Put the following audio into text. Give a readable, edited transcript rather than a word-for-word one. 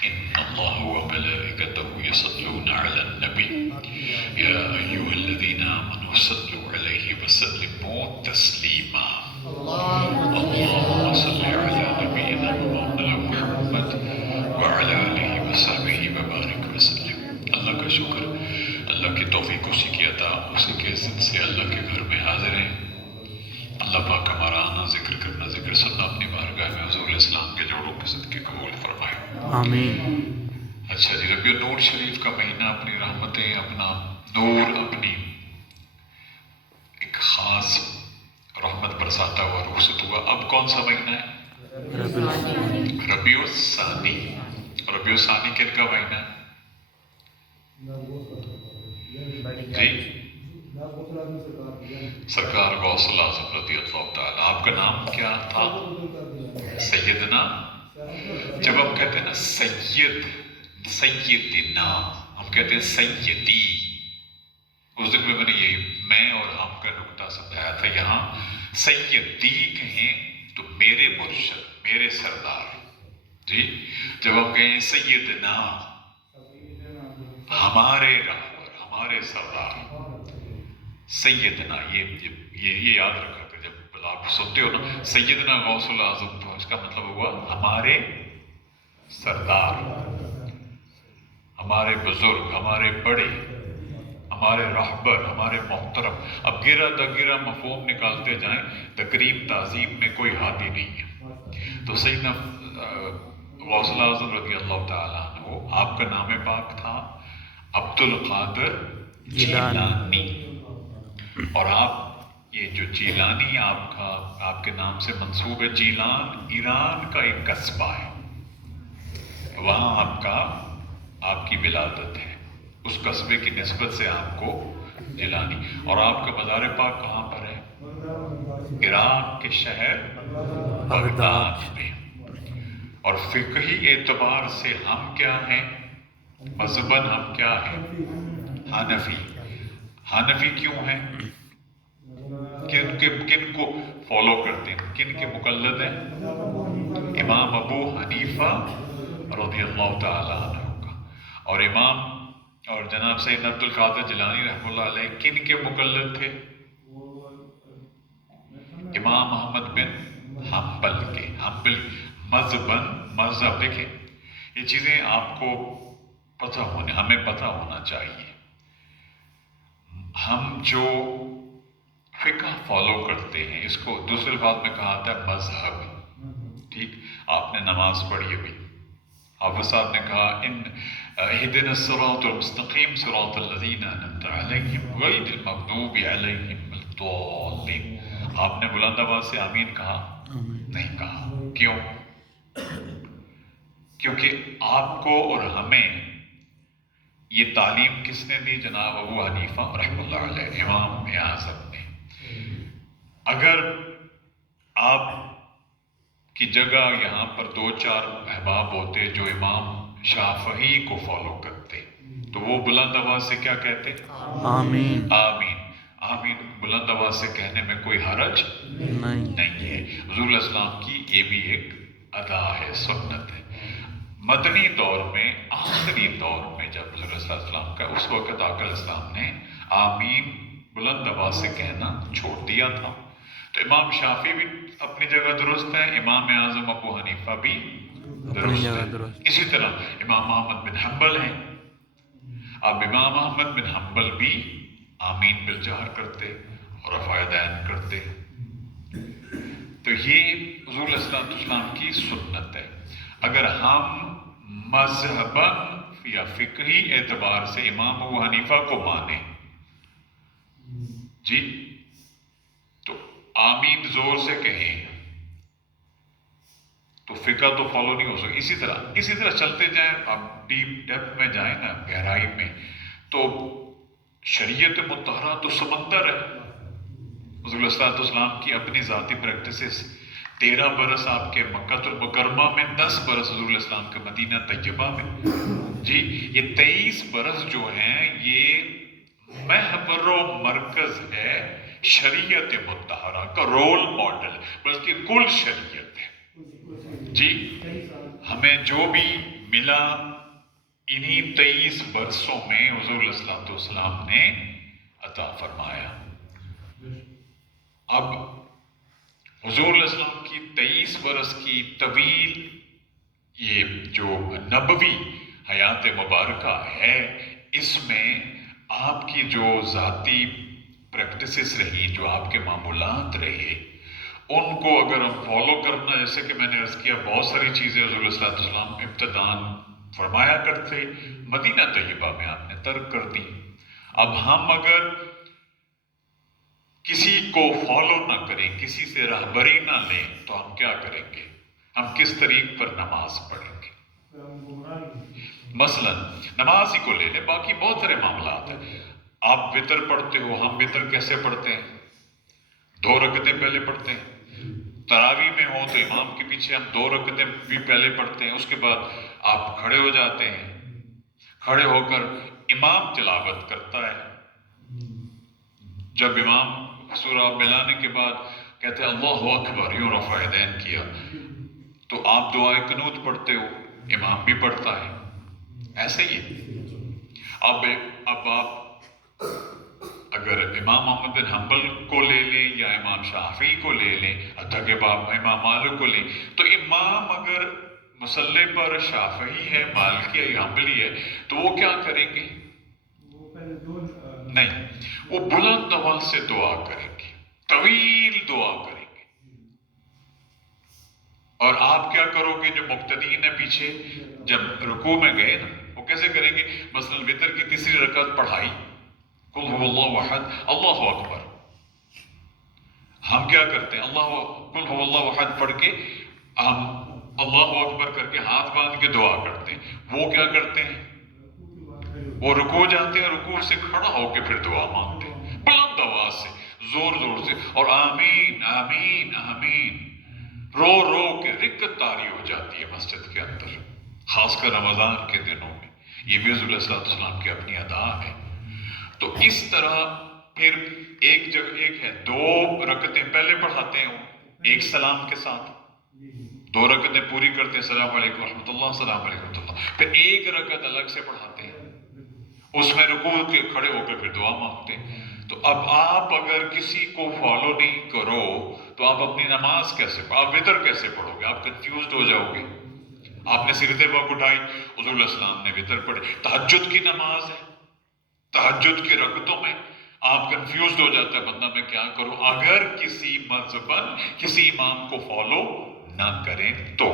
إن الله وملائكته يصلون على النبي يا أيها الذين آمنوا صلوا عليه وسلموا تسليما اللهم صل على نبينا مولانا محمد وعلى آله وصحبه وبارك وسلم. اللہ کا شکر، اللہ کی توفیق اسی کی عطا، اسی کے عزت سے اللہ کے گھر میں حاضر ہیں. اللہ پاک ہمارا آنا، ذکر کرنا، ذکر سننا اپنی بارگاہ میں حضور اسلام کے جوڑوں کے صدقے قبول فرمائے. آمین. اچھا جی، ربیع النور شریف کا مہینہ اپنی رحمتیں، اپنا نور، اپنی ایک خاص رحمت برساتا ہوا رخصت ہوا. اب کون سا مہینہ ہے؟ ربیع الثانی. ربیع الثانی کن کا مہینہ ہے جی؟ سرکار غوث الاعظم رضی اللہ تعالیٰ. آپ کا نام کیا تھا؟ سیدنا. جب ہم کہتے ہیں نا سید، سیدنا، ہم کہتے ہیں سیدی. اس دن میں نے یہی میں اور ہم کا نقطہ سمجھایا تھا. یہاں سیدی کہیں تو میرے مرشد، میرے سردار جی. جب ہم کہیں سیدنا، ہمارے رہبر، ہمارے سردار، سیدنا، یہ یاد رکھا کہ جب آپ سنتے ہو نا سیدنا غوث الاعظم، تو اس کا مطلب ہوا ہمارے سردار، ہمارے بزرگ، ہمارے بڑے، ہمارے رہبر، ہمارے محترم. اب گرا دگرا مفہوم نکالتے جائیں، تکریم تعظیم میں کوئی حادی نہیں ہے. تو سیدنا غوث الاعظم رضی اللہ تعالیٰ عنہ، آپ کا نام پاک تھا عبد القادر جیلانی. اور آپ یہ جو جیلانی آپ کے نام سے منسوب ہے. جیلان ایران کا ایک قصبہ ہے، وہاں آپ کی ولادت ہے. اس قصبے کی نسبت سے آپ کو جیلانی. اور آپ کا مزار پاک کہاں پر ہے؟ عراق کے شہر بغداد میں. اور فقہی اعتبار سے ہم کیا ہیں؟ مذہباً ہم کیا ہیں؟ حنفی. حنفی کیوں ہیں؟ کن کو فالو کرتے ہیں؟ کن کے مقلد ہیں؟ امام ابو حنیفہ رضی اللہ تعالیٰ عنہ کا. اور اور جناب سید عبد القادر جیلانی رحمہ اللہ علیہ کن کے مقلد تھے؟ امام احمد بن حنبل کے. حنبل مذہب. دیکھیں یہ چیزیں آپ کو ہمیں پتہ ہونا چاہیے. ہم جو فقہ فالو کرتے ہیں، اس کو دوسرے الفاظ میں کہا جاتا ہے مذہب. ٹھیک، آپ نے نماز پڑھی ابھی، حافظ صاحب نے کہا ان اہدنا الصراط المستقیم صراط الذین انعمت علیہم غیر المغضوب علیہم الضالین. آپ نے بلند آواز سے آمین کہا؟ نہیں کہا. کیوں؟ کیونکہ آپ کو اور ہمیں یہ تعلیم کس نے دی؟ جناب ابو حنیفہ رحمہ اللہ علیہ، امام اعظم نے. اگر آپ کی جگہ یہاں پر 2-4 احباب ہوتے جو امام شافعی کو فالو کرتے، تو وہ بلند آواز سے کیا کہتے؟ آمین. آمین. آمین بلند آواز سے کہنے میں کوئی حرج نہیں ہے. حضور علیہ السلام کی یہ بھی ایک ادا ہے، سنت ہے. مدنی دور میں، آخری دور میں جب حضور علیہ السلام کا، اس وقت آقا علیہ السلام نے آمین بلند آواز سے کہنا چھوڑ دیا تھا. تو امام شافعی بھی اپنی جگہ درست ہے، امام اعظم ابو حنیفہ بھی درست ہے. اسی طرح امام احمد بن حنبل ہیں. اب امام احمد بن حنبل بھی آمین بالجہر کرتے اور رفع یدین کرتے. تو یہ حضور علیہ السلام کی سنت ہے. اگر ہم مذہباً یا فقہی اعتبار سے امام ابو حنیفہ کو مانیں جی، تو آمین زور سے کہیں تو فقہ تو فالو نہیں ہو سکے. اسی طرح چلتے جائیں، آپ ڈیپ ڈیپتھ میں جائیں نا، گہرائی میں، تو شریعت مطہرہ تو سمندر ہے. حضور علیہ السلام کی اپنی ذاتی پریکٹسز، 13 برس آپ کے مکہ المکرمہ میں، 10 برس حضور علیہ السلام کے مدینہ طیبہ میں جی. یہ 23 برس جو ہیں یہ محور و مرکز ہے شریعت مطہرہ کا، رول ماڈل، بلکہ کل شریعت ہے جی. ہمیں جو بھی ملا انہی 23 برسوں میں حضور علیہ الصلوۃ والسلام نے عطا فرمایا۔ اب حضور علیہ السلام کی 23 برس کی طویل یہ جو نبوی حیات مبارکہ ہے، اس میں آپ کی جو ذاتی پریکٹسز رہی، جو آپ کے معمولات رہے، ان کو اگر ہم فالو کرنا، جیسے کہ میں نے عرض کیا بہت ساری چیزیں حضور علیہ السلام ابتداً فرمایا کرتے، مدینہ طیبہ میں آپ نے ترک کر دی۔ اب ہم اگر کسی کو فالو نہ کریں، کسی سے رہبری نہ لیں، تو ہم کیا کریں گے؟ ہم کس طریق پر نماز پڑھیں گے؟ مثلا نماز ہی کو لے لیں، باقی بہت سارے معاملات ہیں۔ آپ وتر پڑھتے ہو، ہم وتر کیسے پڑھتے ہیں؟ 2 رکعتیں پہلے پڑھتے ہیں۔ تراویح میں ہو تو امام کے پیچھے ہم 2 رکعتیں بھی پہلے پڑھتے ہیں، اس کے بعد آپ کھڑے ہو جاتے ہیں، کھڑے ہو کر امام تلاوت کرتا ہے۔ جب امام سورہ ملانے کے بعد کہتے ہیں اللہ اکبر، یوں رفع یدین کیا، تو آپ دعائے قنوت پڑھتے ہو، امام بھی پڑھتا ہے، ایسے ہی اب آپ اگر امام احمد بن حنبل کو لے لیں یا امام شافعی کو لے لیں، حتیٰ کہ امام مالک کو لیں، تو امام اگر مصلی پر شافعی ہے، مالکی یا حنبلی ہے، تو وہ کیا کریں گے؟ نہیں، وہ بلند آواز سے دعا کریں گے، طویل دعا کریں گے۔ اور آپ کیا کرو گے؟ جو مقتدین ہیں پیچھے، جب رکوع میں گئے نا، وہ کیسے کریں گے؟ مثلا وتر کی 3ری رکعت پڑھائی، قل هو اللہ احد، اللہ اکبر، ہم کیا کرتے ہیں؟ قل هو اللہ احد پڑھ کے ہم اللہ اکبر کر کے ہاتھ باندھ کے دعا کرتے ہیں۔ وہ کیا کرتے ہیں؟ وہ رکوع جاتے ہیں، رکوع سے کھڑا ہو کے پھر دعا مانگتے ہیں بلند آواز سے، زور زور سے، اور آمین آمین آمین، رو رو کے رکت طاری ہو جاتی ہے مسجد کے اندر، خاص کر رمضان کے دنوں میں۔ یہ بھی حضور علیہ السلام کی اپنی ادا ہے۔ تو اس طرح پھر ایک جگہ ایک ہے 2 رکعتیں پہلے پڑھاتے ہیں، ایک سلام کے ساتھ 2 رکعتیں پوری کرتے ہیں، السلام علیکم ورحمۃ اللہ، السلام علیکم ورحمۃ اللہ، پھر ایک رکعت الگ سے پڑھاتے ہیں، اس میں رکوع کے کھڑے ہو کر پھر دعا مانگتے ہیں۔ تو اب آپ اگر کسی کو فالو نہیں کرو تو آپ اپنی نماز کیسے آپ وتر کیسے پڑھو گے؟ آپ کنفیوزڈ ہو جاؤ گے۔ آپ نے سیرت وقت اٹھائی، حضور علیہ السلام نے وتر پڑھی، تہجد کی نماز ہے، تہجد کی رکعتوں میں آپ کنفیوزڈ ہو جاتا ہے بندہ، میں کیا کروں؟ اگر کسی مذہباً کسی امام کو فالو نہ کریں تو